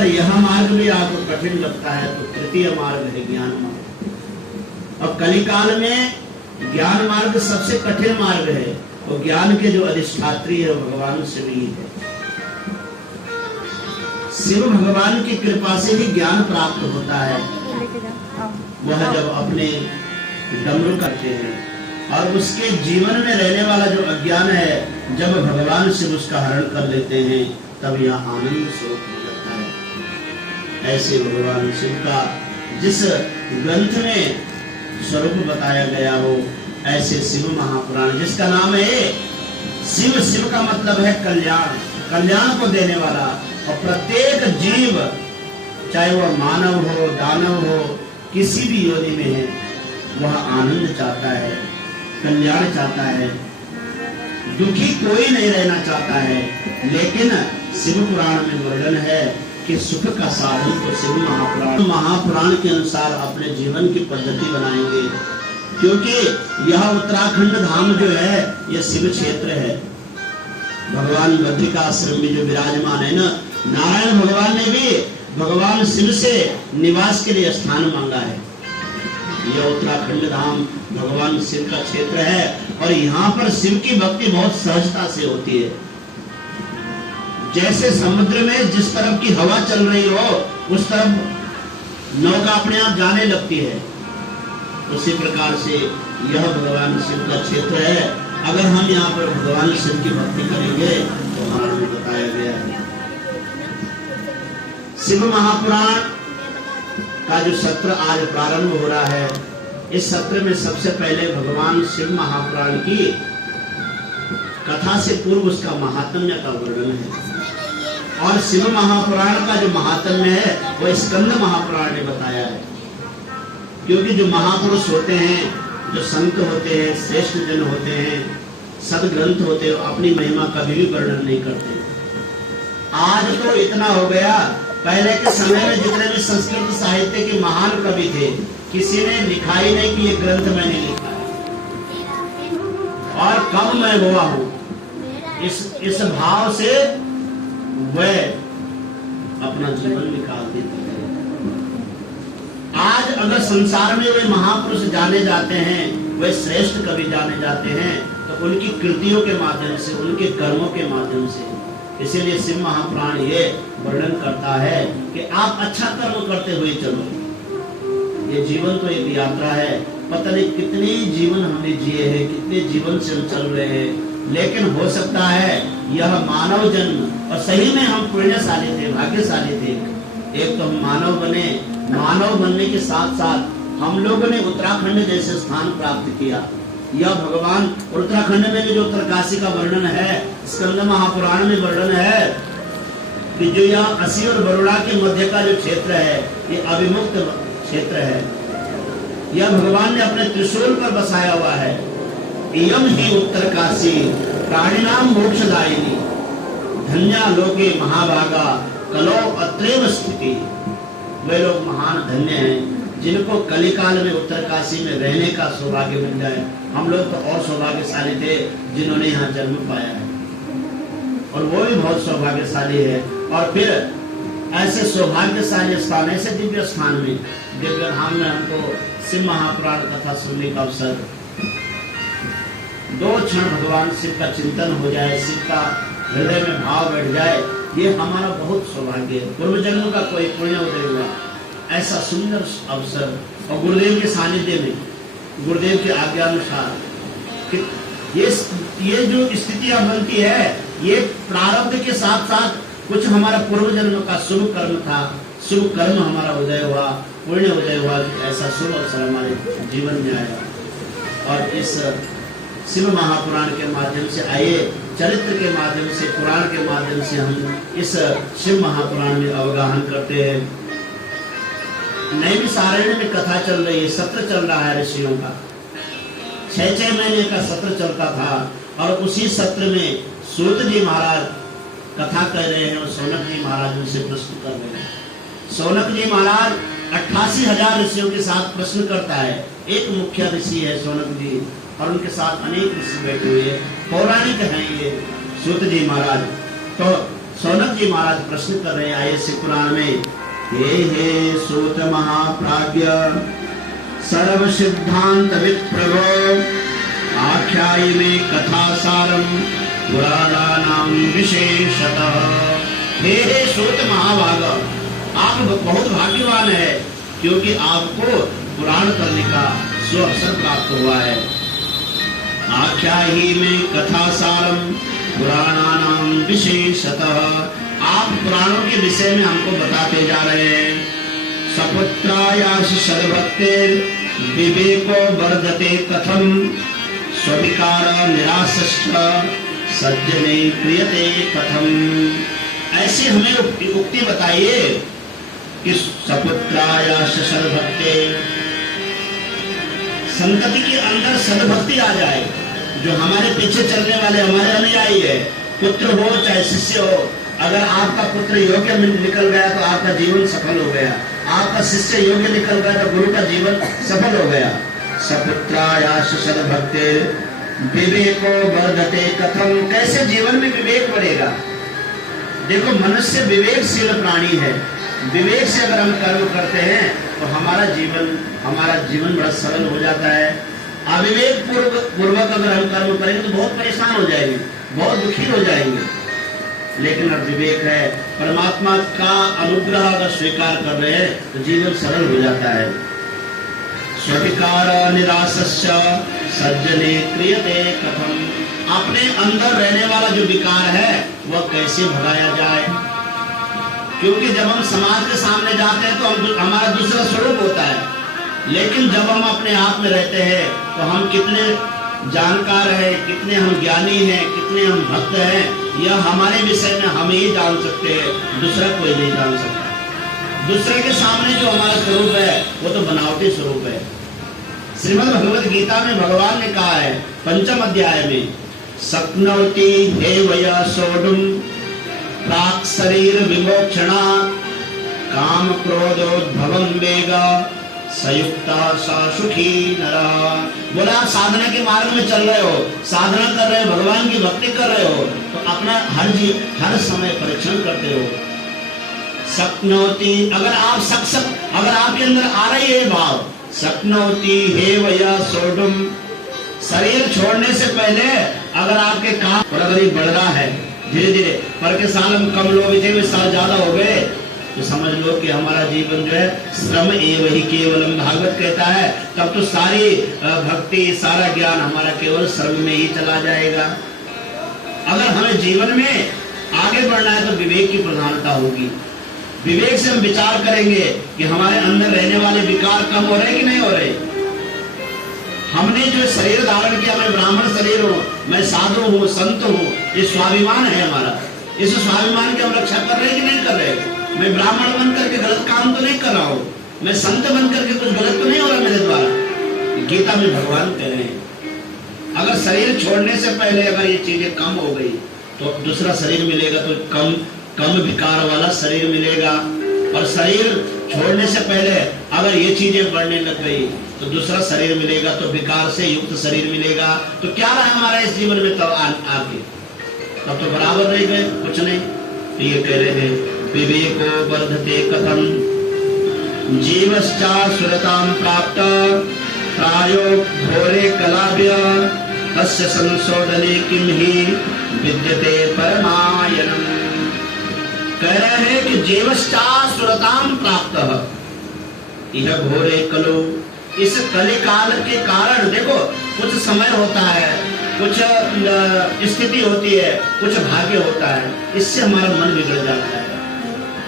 अगर यह मार्ग भी आपको कठिन लगता है तो तृतीय मार्ग है ज्ञान मार्ग। और कलिकाल में ज्ञान मार्ग सबसे कठिन मार्ग है, और ज्ञान के जो अधिष्ठात्री है भगवान शिव ही है। शिव भगवान की कृपा से ही ज्ञान प्राप्त होता है। वह जब अपने डमरू करते हैं और उसके जीवन में रहने वाला जो अज्ञान है, जब भगवान शिव उसका हरण कर लेते हैं, तब यह आनंद स्वरूप हो जाता है। ऐसे भगवान शिव का जिस ग्रंथ में स्वरूप बताया गया हो, ऐसे शिव महापुराण जिसका नाम है शिव। शिव का मतलब है कल्याण, कल्याण को देने वाला। और प्रत्येक जीव, चाहे वह मानव हो, दानव हो, किसी भी योनि में है, वह आनंद चाहता है, कल्याण चाहता है। दुखी कोई नहीं रहना चाहता है। लेकिन शिव पुराण में वर्णन है कि सुख का साधन तो शिव महापुराण के अनुसार अपने जीवन की पद्धति बनाएंगे। क्योंकि यह उत्तराखंड धाम जो है, यह शिव क्षेत्र है। भगवान बद्रिकाश्रम में जो विराजमान है ना, नारायण भगवान ने भी भगवान शिव से निवास के लिए स्थान मांगा है। यह उत्तराखंड धाम भगवान शिव का क्षेत्र है, और यहाँ पर शिव की भक्ति बहुत सहजता से होती है। जैसे समुद्र में जिस तरफ की हवा चल रही हो, उस तरफ नौका अपने आप जाने लगती है, उसी प्रकार से यह भगवान शिव का क्षेत्र है। अगर हम यहाँ पर भगवान शिव की भक्ति करेंगे तो हमारा में बताया गया है। शिव महापुराण का जो सत्र आज प्रारंभ हो रहा है, इस सत्र में सबसे पहले भगवान शिव महापुराण की कथा से पूर्व उसका महात्म्य का वर्णन है। और शिव महापुराण का जो महात्म्य है वह स्कंद महापुराण ने बताया है। क्योंकि जो महापुरुष होते हैं, जो संत होते हैं, श्रेष्ठ जन होते हैं, सदग्रंथ होते हैं, अपनी महिमा कभी भी वर्णन नहीं करते। आज तो इतना हो गया, पहले के समय में जितने भी संस्कृत साहित्य के महान कवि थे, किसी ने लिखा ही नहीं कि ये ग्रंथ मैंने लिखा है, और कब मैं हुआ हूं। इस भाव से वह अपना जीवन निकाल देते हैं। आज अगर संसार में वे महापुरुष जाने जाते हैं, वे श्रेष्ठ कवि जाने जाते हैं, तो उनकी कृतियों के माध्यम से, उनके कर्मों के माध्यम से। इसीलिए शिव महापुराण ये वर्णन करता है कि आप अच्छा कर्म करते हुए चलो। ये जीवन तो एक यात्रा है, पता नहीं कितने जीवन हमने जिए हैं, कितने जीवन से हम चल रहे हैं, लेकिन हो सकता है यह मानव जन्म, और सही में हम पुण्यशाली थे, भाग्यशाली थे। एक तो हम मानव बने, मानव बनने के साथ साथ हम लोगों ने उत्तराखंड जैसे स्थान प्राप्त किया। यह भगवान उत्तराखंड में जो उत्तरकाशी का वर्णन है, स्कंद महापुराण में वर्णन है कि जो यह असी और बरोड़ा के मध्य का जो क्षेत्र है, ये अविमुक्त क्षेत्र है। यह भगवान ने अपने त्रिशूल पर बसाया हुआ है। इयम ही उत्तरकाशी प्राणिनाम मोक्षदायिनी धन्या लोके महाभागा कलो अत्रैव स्थिति। वे लोग महान धन्य हैं जिनको कलिकाल में उत्तरकाशी में रहने का सौभाग्य मिल जाए। हम लोग तो और सौभाग्यशाली थे जिन्होंने यहाँ जन्म पाया है, और वो भी बहुत सौभाग्यशाली है। और फिर ऐसे सौभाग्यशाली स्थान, ऐसे दिव्य स्थान में, दिव्य धाम में हमको शिव महापुराण कथा सुनने का अवसर, दो क्षण भगवान शिव का चिंतन हो जाए, शिव का हृदय में भाव बैठ जाए, ये हमारा बहुत सौभाग्य है। पूर्व जन्म का कोई पुण्य उदय हुआ, ऐसा सुंदर अवसर। और गुरुदेव के सानिध्य में, गुरुदेव के आज्ञानुसार ये जो स्थितियां बनती है, ये प्रारब्ध के साथ साथ कुछ हमारा पूर्व जन्म का शुभ कर्म था, शुभ कर्म हमारा उदय हुआ, पुण्य उदय हुआ, ऐसा शुभ अवसर हमारे जीवन में आया। और इस शिव महापुराण के माध्यम से, आइए चरित्र के माध्यम से, पुराण के माध्यम से हम इस शिव महापुराण में अवगाहन करते हैं। नैमिषारण्य में कथा चल रही है, सत्र चल रहा है ऋषियों का। 6 महीने का सत्र चलता था, और उसी सत्र में सूत जी महाराज कथा कह रहे हैं और सौनक जी महाराज उनसे प्रश्न कर रहे हैं। सौनक जी महाराज 88,000 ऋषियों के साथ प्रश्न करता है। एक मुख्य ऋषि है सौनक जी, और उनके साथ अनेक ऋषि बैठे हुए, पौराणिक हैं ये सूत जी महाराज। तो सौनक जी महाराज प्रश्न कर रहे हैं आये शिव पुराण में, हे सूत महाप्राज्ञ सर्व सिद्धांत विप्रभो आख्यायी में कथा सारम पुराणानाम विशेषतः। हे सूत महाभाग, आप बहुत भाग्यवान है क्योंकि आपको पुराण करने का सुअवसर प्राप्त हुआ है। आख्यायी में कथा सारम पुराणानाम विशेषतः, आप पुराणों के विषय में हमको बताते जा रहे हैं। सपुत्रायास सद्भक्तेर विवेको वर्धते कथम स्विकार निरासश्च सज्जने क्रियते कथम। ऐसी हमें उक्ति बताइए कि सपुत्रायास सद्भक्तेर, संतति के अंदर सद्भक्ति आ जाए, जो हमारे पीछे चलने वाले हमारे अनुयायी है, पुत्र हो चाहे शिष्य हो, अगर आपका पुत्र योग्य निकल गया तो आपका जीवन सफल हो गया, आपका शिष्य योग्य निकल गया तो गुरु का जीवन सफल हो गया। सपुत्रायास सद्भक्तेर विवेको वर्धते कथम, कैसे जीवन में विवेक बढ़ेगा। देखो मनुष्य विवेकशील प्राणी है, विवेक से अगर हम कर्म करते हैं तो हमारा जीवन बड़ा सरल हो जाता है। अविवेक पूर्वक अगर हम कर्म करेंगे तो बहुत परेशान हो जाएंगे, बहुत दुखी हो जाएंगे। लेकिन अब विवेक है, परमात्मा का अनुग्रह अगर स्वीकार कर रहे हैं तो जीवन सरल हो जाता है। स्विकार निरासस्य सज्जने क्रियते कथम, अपने अंदर रहने वाला जो विकार है वह कैसे भगाया जाए। क्योंकि जब हम समाज के सामने जाते हैं तो हमारा दूसरा स्वरूप होता है, लेकिन जब हम अपने आप में रहते हैं तो हम कितने जानकार हैं, कितने हम ज्ञानी हैं, कितने हम भक्त हैं, यह हमारे विषय में हम ही जान सकते हैं, दूसरा कोई नहीं जान सकता। दूसरे के सामने जो हमारा स्वरूप है वो तो बनावटी स्वरूप है। श्रीमद् भगवद गीता में भगवान ने कहा है 5वें अध्याय में, शक्नोति हेवया सोढुम प्राक् शरीर विमोक्षणा काम क्रोधोद्भवं वेगा संयुक्ता सा सुखी नरा। बोला आप साधना के मार्ग में चल रहे हो, साधना कर रहे हो, भगवान की भक्ति कर रहे हो, तो अपना हर समय परीक्षण करते हो। शक्नोति, अगर आपके अंदर आ रही है भाव, शक्नोति हेवया सोढुम, शरीर छोड़ने से पहले अगर आपके काम और अगर ये बढ़ रहा है धीरे धीरे, पर के साल हम कम लोग थे, साल ज्यादा हो गए, तो समझ लो कि हमारा जीवन जो है श्रम एव ही केवलम, भागवत कहता है, तब तो सारी भक्ति सारा ज्ञान हमारा केवल श्रम में ही चला जाएगा। अगर हमें जीवन में आगे बढ़ना है तो विवेक की प्रधानता होगी। विवेक से हम विचार करेंगे कि हमारे अंदर रहने वाले विकार कम हो रहे कि नहीं हो रहे। हमने जो शरीर धारण किया, मैं ब्राह्मण शरीर हूँ, मैं साधु हूँ, संत हूँ, ये स्वाभिमान है हमारा। इस स्वाभिमान की हम रक्षा कर रहे कि नहीं कर रहे। मैं ब्राह्मण बन करके गलत काम तो नहीं कर रहा हूँ, मैं संत बन करके कुछ गलत तो नहीं हो रहा मेरे द्वारा। गीता में भगवान कह रहे हैं अगर शरीर छोड़ने से पहले अगर ये चीजें कम हो गई तो दूसरा शरीर मिलेगा तो कम विकार वाला शरीर मिलेगा, और शरीर छोड़ने से पहले अगर ये चीजें बढ़ने लग गई तो दूसरा शरीर मिलेगा, तो विकार से युक्त शरीर मिलेगा। तो क्या रहा हमारा इस जीवन में तब आगे, तब तो बराबर रह गए, कुछ नहीं। तो ये कह रहे हैं विवेको वर्धते कथम जीवश्चा सुरताम प्राप्त प्रायो घोरे कलाभ्य तस्य संशोधने किम ही विद्यते परमायनम। कह रहे हैं कि जीवश्चा सुरताम प्राप्त यह घोरे कलो, इस कलिकाल के कारण देखो कुछ समय होता है, कुछ स्थिति होती है, कुछ भाग्य होता है, इससे हमारा मन बिगड़ जाता है।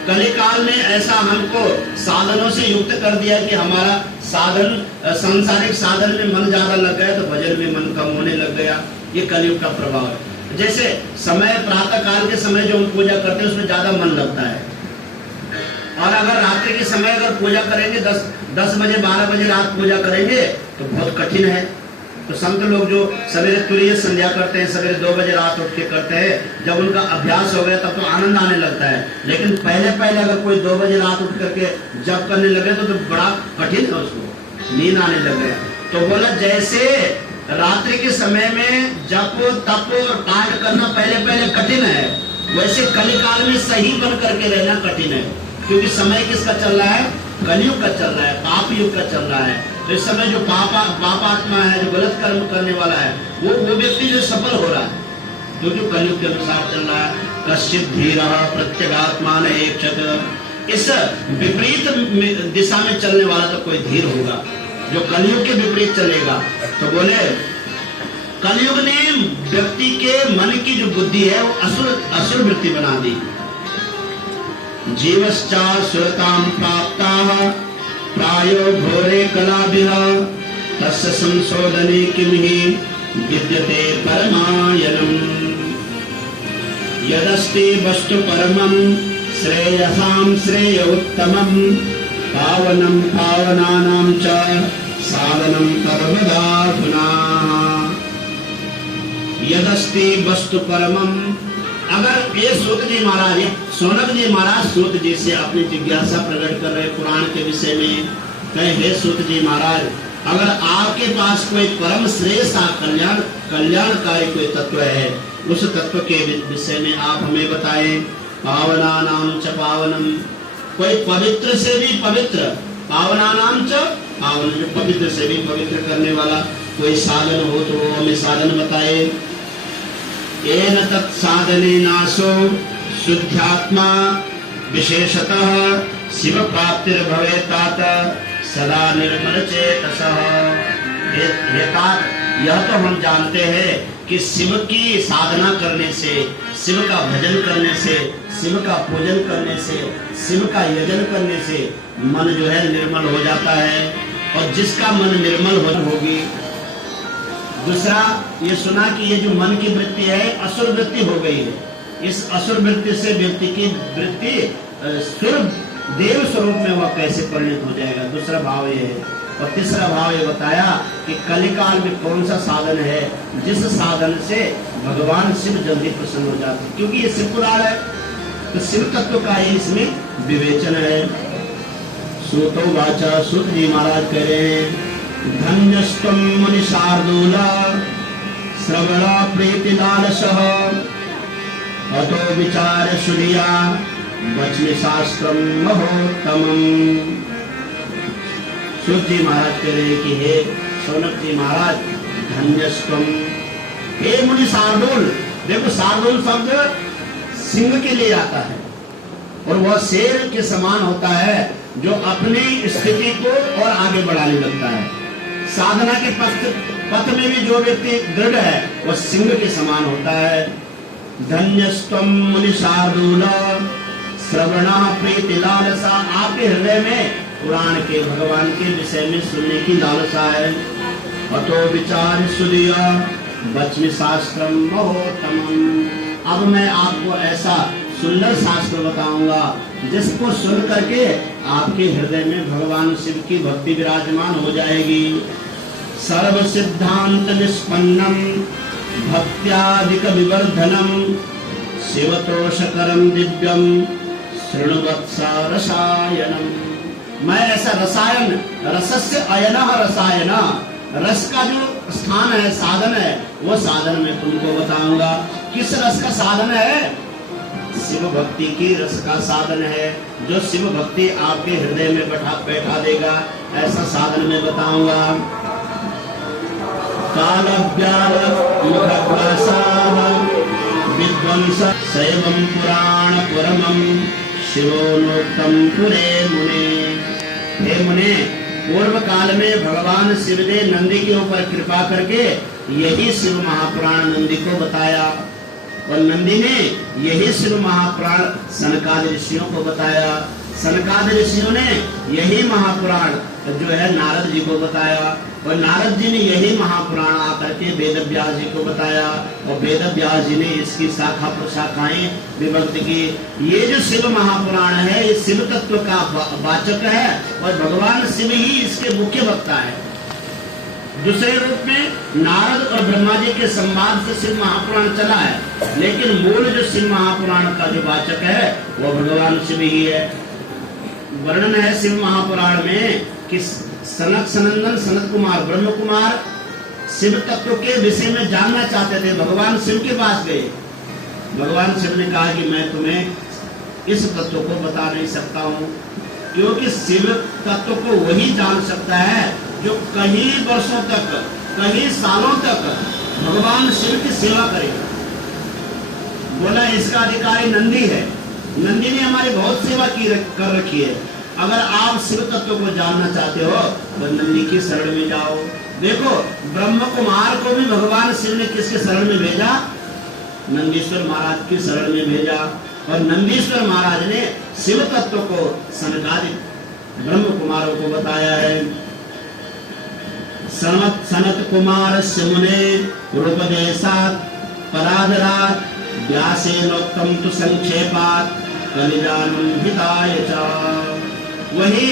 कलिकाल ने ऐसा हमको साधनों से युक्त कर दिया कि हमारा साधन सांसारिक साधन में मन ज्यादा लग गया तो भजन में मन कम होने लग गया। ये कलयुग का प्रभाव है। जैसे समय प्रातः काल के समय जो हम पूजा करते हैं उसमें ज्यादा मन लगता है, और अगर रात्रि के समय अगर पूजा करेंगे 10 बजे 12 बजे रात पूजा करेंगे तो बहुत कठिन है। तो संत लोग जो सवेरे तुरीय संध्या करते हैं, सवेरे 2 बजे रात उठ के करते हैं, जब उनका अभ्यास हो गया तब तो आनंद आने लगता है। लेकिन पहले अगर कोई 2 बजे रात उठ करके जप करने लगे तो बड़ा कठिन है, उसको नींद आने लग गया। तो बोला जैसे रात्रि के समय में जप तप और पाठ करना पहले कठिन है, वैसे कलिकाल में सही बन करके रहना कठिन है, क्योंकि समय किसका चल रहा है? कलयुग का चल रहा है, पाप युग का चल रहा है। तो इस समय जो पापात्मा है, जो गलत कर्म करने वाला है, वो व्यक्ति जो सफल हो रहा है, क्योंकि कलयुग के अनुसार चल रहा है। कश्चित धीरः प्रत्यगात्मान ऐक्षत, इस विपरीत दिशा में चलने वाला तो कोई धीर होगा जो कलयुग के विपरीत चलेगा। तो बोले कलयुग ने व्यक्ति के मन की जो बुद्धि है वो असुर वृत्ति बना दी। जीवश्चा सुरताम प्राप्ताः प्रायो घोरे कलाभिः तस्य संशोधने किम हि विद्यते परमायनम्। यदस्ति वस्तु परमं श्रेयसां श्रेय उत्तमं पावनं पावनानां च साधनं सर्वदा। यदस्ति वस्तु परमं, अगर ये सूत जी महाराज, सोनक जी महाराज सूत जी से अपनी जिज्ञासा प्रकट कर रहे पुराण के विषय में, कहे हे सूत जी महाराज, अगर आपके पास कोई परम श्रेष्ठ कल्याणकारी कोई तत्व है, उस तत्व के विषय में आप हमें बताएं। पावनानां च पावनम, कोई पवित्र से भी पवित्र, पावनानां च पावन, जो पवित्र से भी पवित्र करने वाला कोई साधन हो तो वो हमें साधन बताए। येन तत् साधने नाशो शुद्ध्यात्मा विशेषतः शिव प्राप्तिर भवेतात सदा निर्मल चेतसः। यह तो हम जानते हैं कि शिव की साधना करने से, शिव का भजन करने से, शिव का पूजन करने से, शिव का यजन करने से मन जो है निर्मल हो जाता है, और जिसका मन निर्मल होगी। दूसरा ये सुना कि ये जो मन की वृत्ति है असुर वृत्ति हो गई है, इस असुर वृत्ति से व्यक्ति की वृत्ति सुर देव स्वरूप में वह कैसे परिणत हो जाएगा, दूसरा भाव ये है। और तीसरा भाव ये बताया कि कलिकाल में कौन सा साधन है जिस साधन से भगवान शिव जल्दी प्रसन्न हो जाते हैं, क्योंकि ये शिव पुराण है, तो शिव तत्व का ही इसमें विवेचन है। सूतो वाचा, सूत जी महाराज कह रहे हैं, धन्यस्त्वं मुनि शार्दूल श्रवण प्रीति लालसः अतो विचार सूर्या वचन शास्त्रम महोत्तमम्। सूत जी महाराज कह रहे हैं कि हे सौनक जी महाराज, धन्यस्त्वं, हे मुनि शार्दूल। देखो शार्दूल शब्द सिंह के लिए आता है, और वह शेर के समान होता है जो अपनी स्थिति को और आगे बढ़ाने लगता है। साधना के पथ में भी जो व्यक्ति दृढ़ है वह सिंह के समान होता है। धन्यस्त्वं मुनि शार्दूल श्रवण प्रीति लालसा, आपके हृदय में पुराण के भगवान के विषय में सुनने की लालसा है। अतो विचार सुदिया वचन शास्त्रम महोत्तमम्। अब मैं आपको ऐसा सुंदर शास्त्र बताऊंगा जिसको सुन करके आपके हृदय में भगवान शिव की भक्ति विराजमान हो जाएगी। सर्व सिद्धांत निष्पन्नम भक्त्यादिक विवर्धनम शिवतोषकरम दिव्यम शृणुवत्सा रसायनम। मैं ऐसा रसायन, रसस्य अयन रसायन, रस का जो स्थान है, साधन है, वो साधन मैं तुमको बताऊंगा। किस रस का साधन है? शिव भक्ति की रस का साधन है, जो शिव भक्ति आपके हृदय में बैठा देगा, ऐसा साधन मैं बताऊंगा। काल व्याल मुखग्रासाः विध्वंस शैवं पुराण परमं शिवोनोक्तम पुरे मुने। हे मुने, पूर्व काल में भगवान शिव ने नंदी के ऊपर कृपा करके यही शिव महापुराण नंदी को बताया, और नंदी ने यही शिव महापुराण सनकादि ऋषियों को बताया। सनकादि ऋषियों ने यही महापुराण जो है नारद जी को बताया, और नारद जी ने यही महापुराण आकर के वेद व्यास जी को बताया, और वेद व्यास जी ने इसकी शाखा प्रशाखाएं विभक्त की। ये जो शिव महापुराण है ये शिव तत्व का वाचक है, और भगवान शिव ही इसके मुख्य वक्ता है। दूसरे रूप में नारद और ब्रह्मा जी के संवाद से शिव महापुराण चला है, लेकिन मूल जो शिव महापुराण का जो वाचक है वो भगवान शिव ही है। वर्णन है शिव महापुराण में कि सनक सनंदन सनत कुमार ब्रह्म कुमार शिव तत्व के विषय में जानना चाहते थे, भगवान शिव के पास गए भगवान शिव ने कहा कि मैं तुम्हें इस तत्व को बता नहीं सकता हूँ, क्योंकि शिव तत्व को वही जान सकता है जो कई वर्षों तक, कई सालों तक भगवान शिव की सेवा करेगा। बोला इसका अधिकारी नंदी है, नंदी ने हमारी बहुत सेवा कर रखी है। अगर आप शिव तत्व को जानना चाहते हो तो नंदी की शरण में जाओ। देखो ब्रह्म कुमार को भी भगवान शिव ने किसके शरण में भेजा? नंदीश्वर महाराज की शरण में भेजा। और नंदीश्वर महाराज ने शिव तत्व को सनकादिक ब्रह्म कुमारों को बताया है। सनत कुमार मुने रूपदेशात् परादरात् व्यासेनोक्तम तु संक्षेपात् कलिजानुहिताय च। वही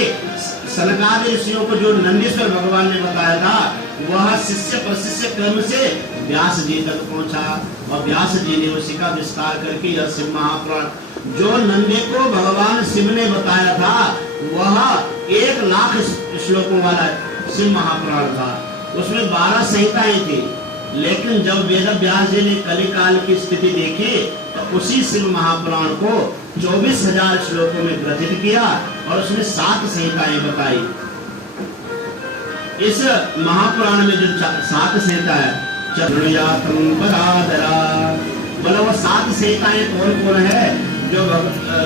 सनकादि ऋषियों को जो नंदीश्वर भगवान ने बताया था, वह शिष्य प्रशिष्य क्रम से व्यास जी तक पहुंचा और व्यास जी ने उसी का विस्तार करके यह शिव महापुराण जो नंदी को भगवान शिव ने बताया था, वह 1,00,000 श्लोकों वाला शिव महापुराण था। उसमें 12 संहिताएं थी, लेकिन जब वेद व्यास जी ने कलिकाल की स्थिति देखी तो उसी शिव महापुराण को 24,000 श्लोकों में ग्रथित किया और उसमें 7 संहिताएं बताई। इस महापुराण में जो 7 संहिता है, चतुर्यातम परादरा, बोला वो 7 संहिताएं कौन कौन है जो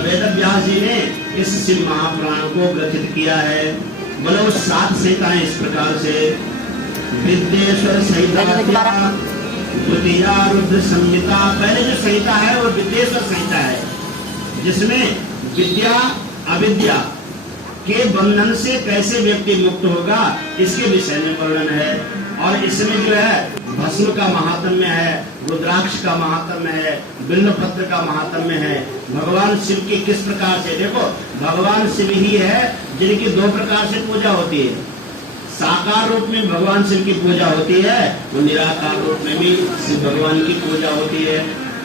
वेद व्यास जी ने इस शिव महापुराण को ग्रथित किया है? बोला वो 7 संहिताएं इस प्रकार से: विद्येश्वर संहिता, द्वितीया रुद्र संहिता। पहले जो संहिता है वो विद्येश्वर संहिता है, जिसमें विद्या अविद्या के बंधन से कैसे व्यक्ति मुक्त होगा इसके विषय में वर्णन है। और इसमें जो है भस्म का महात्म्य है, रुद्राक्ष का महात्म्य है, बिल्वपत्र का महात्म्य है, भगवान शिव की किस प्रकार से। देखो भगवान शिव ही है जिनकी 2 प्रकार से पूजा होती है। साकार रूप में भगवान शिव की पूजा होती है, और निराकार रूप में भी शिव भगवान की पूजा होती है।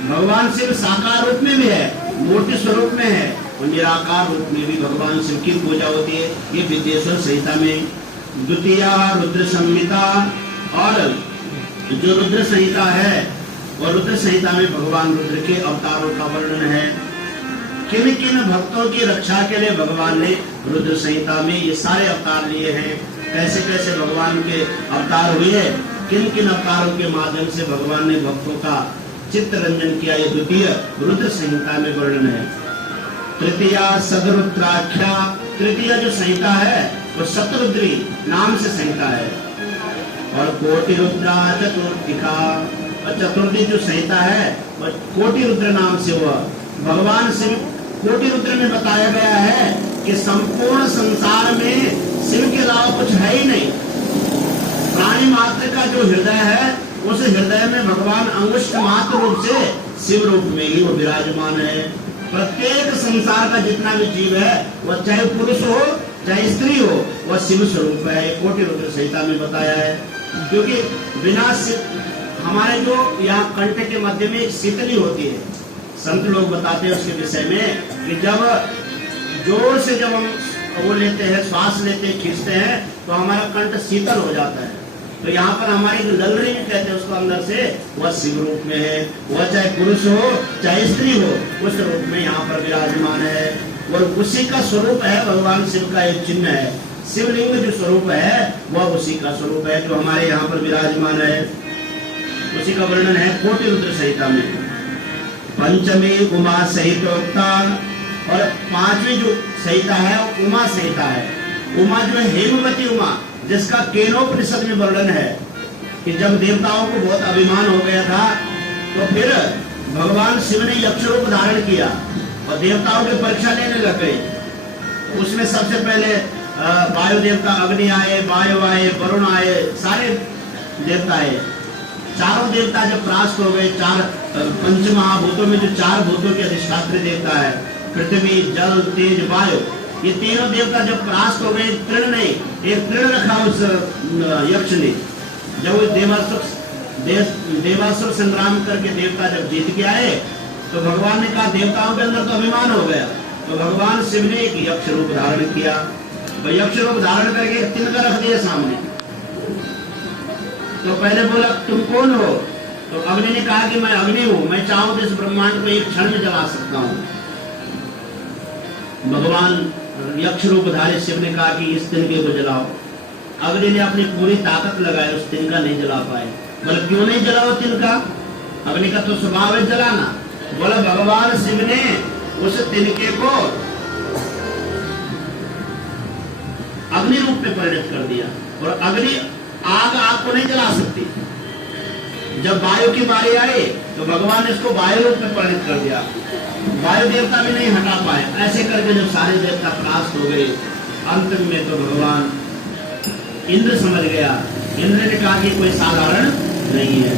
भगवान शिव साकार रूप में भी है, मूर्ति स्वरूप में है, और निराकार रूप में भी भगवान शिव की पूजा होती है। ये विद्येश्वर संहिता में। द्वितीया रुद्र संहिता, और जो रुद्र संहिता है और रुद्र संहिता में भगवान रुद्र के अवतारों का वर्णन है। किन किन भक्तों की रक्षा के लिए भगवान ने रुद्र संहिता में ये सारे अवतार लिए हैं, कैसे कैसे भगवान के अवतार हुए, किन किन अवतारों के माध्यम से भगवान ने भक्तों का चित्त रंजन किया, ये द्वितीय रुद्र संहिता में वर्णन है। तृतीया सदरुद्राख्या, तृतीय जो संहिता है वो शतरुद्री नाम से संहिता है। और कोटि रुद्रा चतुर्थिका, और चतुर्थी जो संहिता है वो कोटि रुद्र नाम से हुआ। भगवान शिव कोटि रुद्र में बताया गया है कि संपूर्ण संसार में शिव के अलावा कुछ है ही नहीं। प्राणी मात्र का जो हृदय है, उस हृदय में भगवान अंगुष्ठ मात्र रूप से शिव रूप में ही वो विराजमान है। प्रत्येक संसार का जितना भी जीव है, वह चाहे पुरुष हो चाहे स्त्री हो, वह शिव स्वरूप है। कोटि रुद्र संहिता में बताया है। क्योंकि बिना हमारे जो यहाँ कंठ के मध्य में एक शीतली होती है, संत लोग बताते हैं उसके विषय में कि जब जोर से जब हम वो लेते हैं, श्वास लेते हैं, खींचते हैं, तो हमारा कंठ शीतल हो जाता है। तो यहाँ पर हमारी जो ललरी भी कहते हैं उसको अंदर से, वह शिव रूप में है। वह चाहे पुरुष हो चाहे स्त्री हो, उस रूप में यहाँ पर विराजमान है। और उसी का स्वरूप है भगवान शिव का एक चिन्ह है। शिवलिंग जो स्वरूप है वह उसी का स्वरूप है जो हमारे यहाँ पर विराजमान है। उसी का वर्णन है कोटि रुद्र संहिता में। पंचमी उमा सहितोक्ता, और 5वीं जो संहिता है वो उमा संहिता है। उमा जो है हेमवती उमा, जिसका केनोपनिषद में वर्णन है कि जब देवताओं को बहुत अभिमान हो गया था तो फिर भगवान शिव ने यक्ष रूप धारण किया और देवताओं की परीक्षा लेने लग गए। उसमें सबसे पहले वायु देवता अग्नि आए, वायु आए, वरुण आए, सारे देवता आए। चारों देवता जब परास्त हो गए, 4 पंच महाभूतों में जो 4 भूतों के अधिष्ठात्री देवता है, पृथ्वी जल तेज वायु, ये तीनों देवता जब परास्त हो गए, तृण नहीं, एक तृण रखा उस यक्ष ने। जब देवासुर संग्राम करके देवता जब जीत के आए तो भगवान ने कहा देवताओं के अंदर तो अभिमान हो गया, तो भगवान शिव ने एक यक्ष रूप धारण किया। तो यक्ष रूप धारण करके तिनका रख दिया सामने। तो पहले बोला तुम कौन हो? तो अग्नि ने कहा कि मैं अग्नि हूं, मैं चाहूं तो इस ब्रह्मांड को एक क्षण में जला सकता हूं। भगवान यक्ष रूपधारी शिव ने कहा कि इस तिनके को जलाओ। अग्नि ने अपनी पूरी ताकत लगाई, उस तिनका नहीं जला पाए। बोले क्यों नहीं जलाओ तिनका? अग्नि का तो स्वभाव है जलाना। बोला भगवान शिव ने उस तिनके को अग्नि रूप में परिणत कर दिया, और अग्नि आग को नहीं जला सकती। जब वायु की बारी आई तो भगवान ने इसको वायु रूप में परिणत कर दिया, वायु देवता भी नहीं हटा पाए। ऐसे करके जब सारे देवता परास्त हो गए, अंत में तो भगवान इंद्र समझ गया। इंद्र ने कहा कि कोई साधारण नहीं है,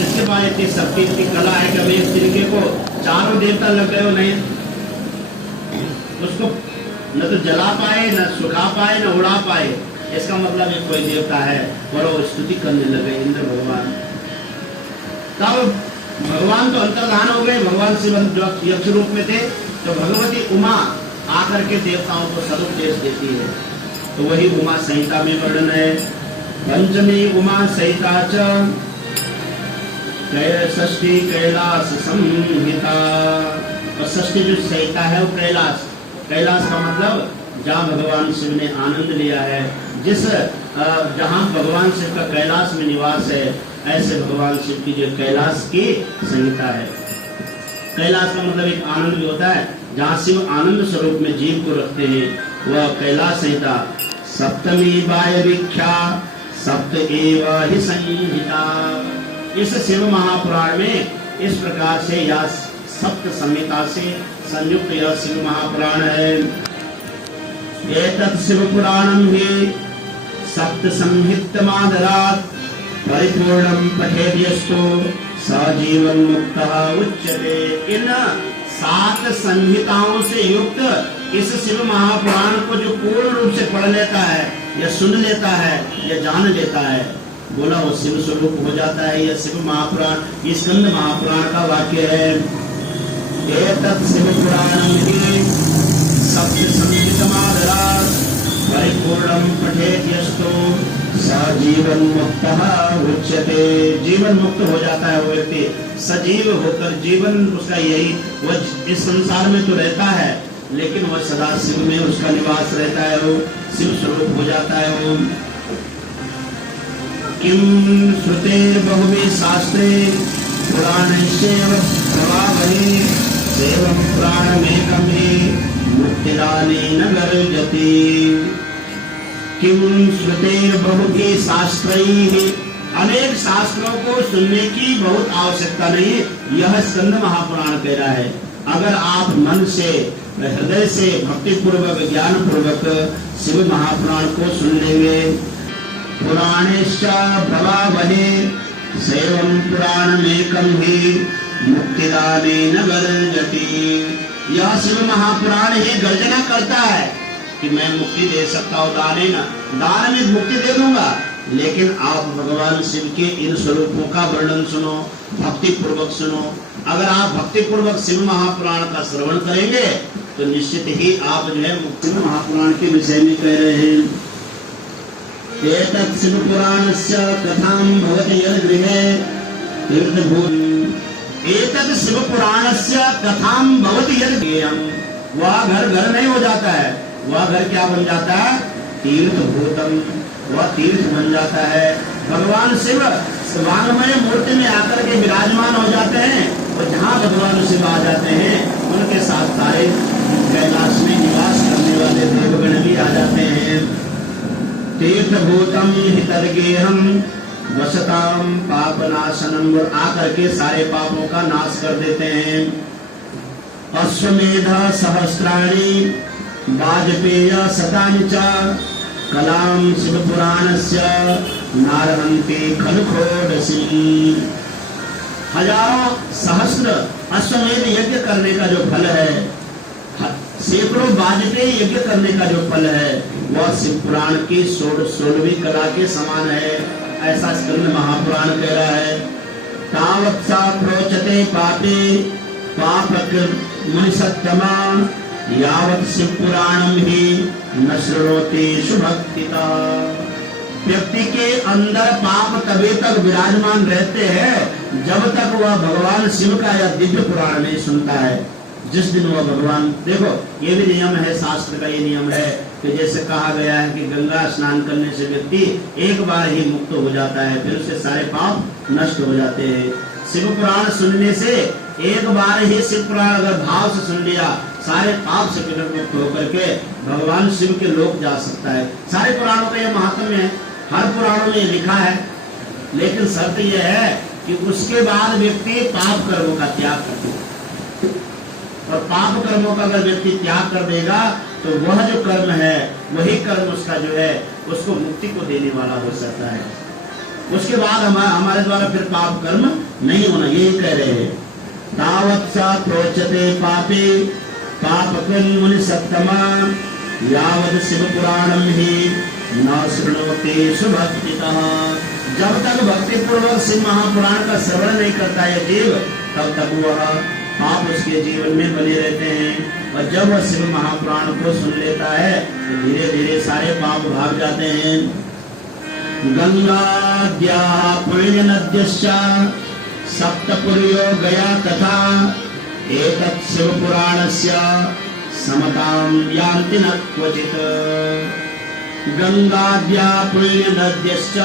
इसके बाद इतनी शक्ति की कला है कि एक तिनके को चारों देवता लग गए, नहीं उसको न तो जला पाए, न सुखा पाए, न उड़ा पाए। इसका मतलब ये कोई देवता है, और वो स्तुति करने लगे इंद्र भगवान। तब भगवान तो अंतर्धान हो गए, भगवान शिव यक्ष रूप में थे, तो भगवती उमा आकर के देवताओं को सदुपदेश देती है। तो वही उमा संहिता में वर्णन है। पंचमी उमा संहिता च षष्ठी कैलाश संहिता। और षष्ठी जो संहिता है वो कैलाश, कैलाश का मतलब जहाँ भगवान शिव ने आनंद लिया है, जिस जहाँ भगवान शिव का कैलाश में निवास है, ऐसे भगवान शिव की जो कैलाश की संहिता है। कैलाश का मतलब एक आनंद भी होता है, जहाँ शिव आनंद स्वरूप में जीव को रखते हैं, वह कैलाश संहिता। सप्तमी वायवीख्या सप्त एव ही संहिता। इस शिव महापुराण में इस प्रकार से या सप्त संहिता से संयुक्त यह शिव महापुराण है। एतत् शिव पुराणम ही सप्त संहितमादरात् परिपूर्णम पठेद्यस्तु सजीवन मुक्तः उच्यते। इन 7 संहिताओं से युक्त इस शिव महापुराण को जो पूर्ण रूप से पढ़ लेता है, या सुन लेता है, या जान लेता है, बोला वो शिव स्वरूप हो जाता है। यह शिव महापुराण, ये स्कंद महापुराण का वाक्य है। एतत् शिव पुराणम ही सप्त संहितमादरात् परिपूर्णम पठेद्यस्तु सजीवन मुक्तः उच्यते। जीवन मुक्त हो जाता है वो व्यक्ति, सजीव होकर जीवन उसका यही, वह इस संसार में तो रहता है, लेकिन वह सदा शिव में उसका निवास रहता है, वो शिव स्वरूप हो जाता है। वो किम श्रुते बहुवी शास्त्रे पुराणैश्चैव प्रभावहि सेवं प्राणमेकं हि मुक्तिदानेन गर्जति। किम श्रुते बहुवी शास्त्रैः, अनेक शास्त्रों को सुनने की बहुत आवश्यकता नहीं है, यह स्कंद महापुराण कह रहा है। अगर आप मन से, हृदय से, भक्ति पूर्वक, ज्ञान पूर्वक शिव महापुराण को सुन लेंगे। पुराणेश्च प्रभावहि सेवं पुराणमेकं हि मुक्तिदानेन गर्जति। यह शिव महापुराण ही गर्जना करता है कि मैं मुक्ति दे सकता हूँ, दान में मुक्ति दे दूंगा। लेकिन आप भगवान शिव के इन स्वरूपों का वर्णन सुनो, भक्ति पूर्वक सुनो। अगर आप भक्ति पूर्वक शिव महापुराण का श्रवण करेंगे तो निश्चित ही आप जो है मुक्ति महापुराण के विषय में कह रहे हैं। एतत् शिव पुराणस्य कथां भवति यद् गृहे तीर्थभूत। एतत् शिव पुराणस्य कथां भवति यद् गृहे, वह घर नहीं हो जाता है, वह घर क्या बन जाता है? तीर्थभूतम, वह तीर्थ बन जाता है। भगवान शिव वांगमय मूर्ति में आकर के विराजमान हो जाते हैं, और जहाँ भगवान शिव आ जाते हैं उनके साथ सारे कैलाश में निवास करने वाले देवगण भी आ जाते हैं। तीर्थभूतम हितर्गेहम वसताम पापनाशनम, और आकर के सारे पापों का नाश कर देते हैं। अश्वमेध सहस्राणि वाजपेय शतानि च कलाम शिव पुराणस्य नारहन्ति खलु षोडशी। हजारों सहस्र अश्वमेध यज्ञ करने का जो फल है, सैकड़ों वाजपेय यज्ञ करने का जो फल है, वह शिव पुराण की 16वीं कला के समान है, ऐसा स्कंद महापुराण कह रहा है। तावत् सा प्रोचते पापे पापकृत् मुनिसत्तमा यावत् शिव पुराणम ही न श्रुणोति सुभक्तिता। व्यक्ति के अंदर पाप तभी तक विराजमान रहते हैं जब तक वह भगवान शिव का या दिव्य पुराण नहीं सुनता है। जिस दिन वह भगवान, देखो ये भी नियम है, शास्त्र का ये नियम है कि जैसे कहा गया है कि गंगा स्नान करने से व्यक्ति एक बार ही मुक्त हो जाता है, फिर उसके सारे पाप नष्ट हो जाते हैं। शिव पुराण सुनने से एक बार ही शिव पुराण अगर भाव से सुन लिया, सारे पाप से मुक्त होकर के भगवान शिव के लोक जा सकता है। सारे पुराणों का यह महात्म्य है, हर पुराणों में लिखा है, लेकिन शर्त यह है कि उसके बाद व्यक्ति पाप कर्मों का त्याग कर दे। और पाप कर्मों का अगर व्यक्ति त्याग कर देगा तो वह जो कर्म है वही कर्म उसका जो है उसको मुक्ति को देने वाला हो सकता है। उसके बाद हमारे द्वारा फिर पाप कर्म नहीं होना, यही कह रहे हैं। तावत् सा प्रोच्यते पापी पापकृन् मुनि सत्तमा यावत् शिव पुराणम ही न शृणोति सुभक्तितः। जब तक भक्ति पूर्वक शिव महापुराण का श्रवण नहीं करता है जीव, तब तक वह पाप उसके जीवन में बने रहते हैं। और जब वह शिव महापुराण को सुन लेता है तो धीरे धीरे सारे पाप भाग जाते हैं। गंगाद्या पुण्य नद्यश्च सप्तपुर्यो गया तथा एतत् शिव पुराणस्य समतां यान्ति न क्वचित्। गंगाद्या पुण्य नद्यश्च,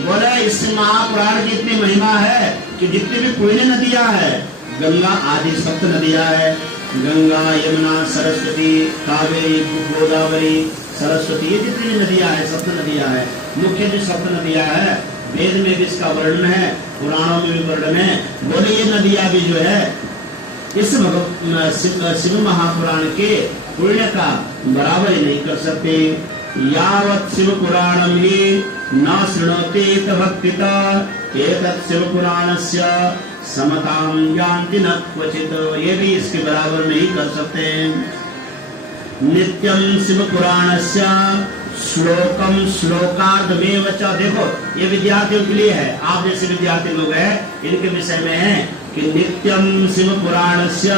बोले इस महापुराण की इतनी महिमा है कि जितनी भी पुण्य नदियां है, गंगा आदि सप्त नदियां है, गंगा यमुना सरस्वती कावेरी गोदावरी सरस्वती, ये जितनी भी नदियां हैं सप्त नदियां हैं। मुख्य जो सप्त नदियां है वेद में भी इसका वर्णन है, पुराणों में भी वर्णन है। बोले ये नदियां भी जो है इस शिव महापुराण के पुण्य का बराबर ही नहीं कर सकते। यावत् शिव पुराणम ही न शृणोति भक्तिता एतत् शिव पुराणस्य समतां यान्ति न क्वचित्, ये भी इसके बराबर नहीं कर सकते। नित्यं शिव पुराणस्य श्लोकम श्लोकार्धमेव च, देखो ये विद्यार्थियों के लिए है, आप जैसे विद्यार्थी लोग हैं इनके विषय में है कि नित्यं शिव पुराणस्य